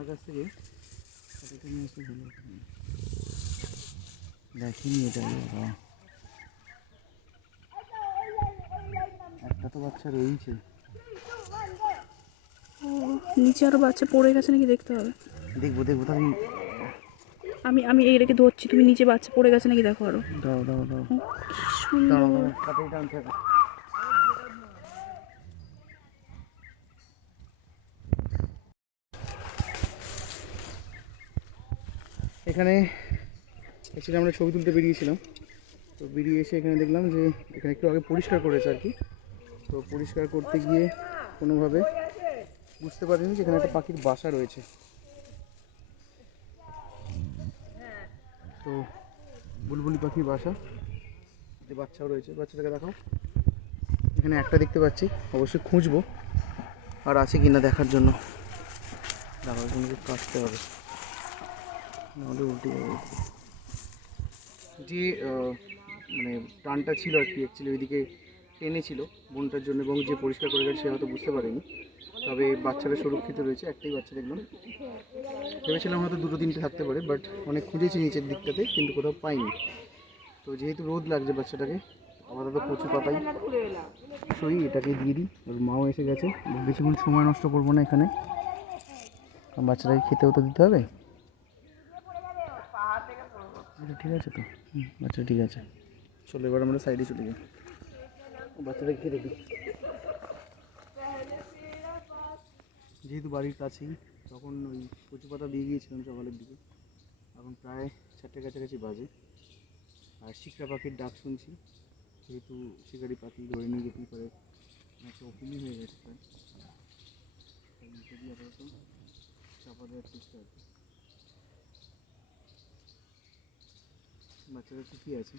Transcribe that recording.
মার কাছ থেকে নিয়ে এসে দেখিনি এটা। একটা তো বাচ্চা রয়েছে, নিচে আরো বাচ্চা পড়ে গেছে নাকি দেখতে হবে। দেখবো দেখবো তাহলে। আমি আমি এই রেখে ধরছি, তুমি নিচে বাচ্চা পড়ে গেছে নাকি দেখো আরো। দাও দাও দাও কি দাঁড়াও সুন্দর। দাঁড়াও, কাটাই টানতে হবে। এখানে এসে আমরা ছবি তুলতে বেরিয়েছিলাম, তো বেরিয়ে এসে এখানে দেখলাম যে এখানে একটু আগে পরিষ্কার করেছে আর কি। তো পরিষ্কার করতে গিয়ে কোনোভাবে বুঝতে পারিনি যে এখানে একটা পাখির বাসা রয়েছে। তো বুলবুলি পাখির বাসা, যে বাচ্চাও রয়েছে, বাচ্চাটাকে দেখাও। এখানে একটা দেখতে পাচ্ছি, অবশ্যই খুঁজবো আর আছে কি না দেখার জন্য। দাঁড়াও, এখানে কাটতে হবে, নাহলে উল্টে যাবে। যে মানে টানটা ছিল আর কি, অ্যাকচুয়ালি ওইদিকে টেনেছিল বোনটার জন্য, এবং যে পরিষ্কার করে গেছে সে হয়তো বুঝতে পারেনি। তবে বাচ্চাটা সুরক্ষিত রয়েছে, একটাই বাচ্চা দেখলাম। ভেবেছিলাম হয়তো দুটো তিনটে থাকতে পারে, বাট অনেক খুঁজেছি নিচের দিকটাতে কিন্তু কোথাও পাইনি। তো যেহেতু রোদ লাগছে বাচ্চাটাকে, আপাতত কচু পাতাই সই এটাকে দিয়ে দিই। ওর মাও এসে গেছে, বেশিক্ষণ সময় নষ্ট করবো না এখানে, কারণ বাচ্চাটাকে খেতেও তো দিতে হবে। ঠিক আছে তো, বাচ্চা ঠিক আছে। চলো এবার আমরা সাইডে চলে যাই, বাচ্চাটাকে খেতে দিই। যেহেতু বাড়ির কাছেই, তখন ওই কচু পাতা দিয়ে গিয়েছিলাম সকালের দিকে। এখন প্রায় 4টের কাছাকাছি বাজে, আর শিকরা পাখির ডাক শুনছি। যেহেতু শিকারি পাখি ধরে নিয়ে যেতেই পারে, একটা ওপেনই হয়ে গেছে প্রায়। দিয়ে আপাতত চাপা দেওয়ার চেষ্টা আছে। বাচ্চারা ঠিকই আছে।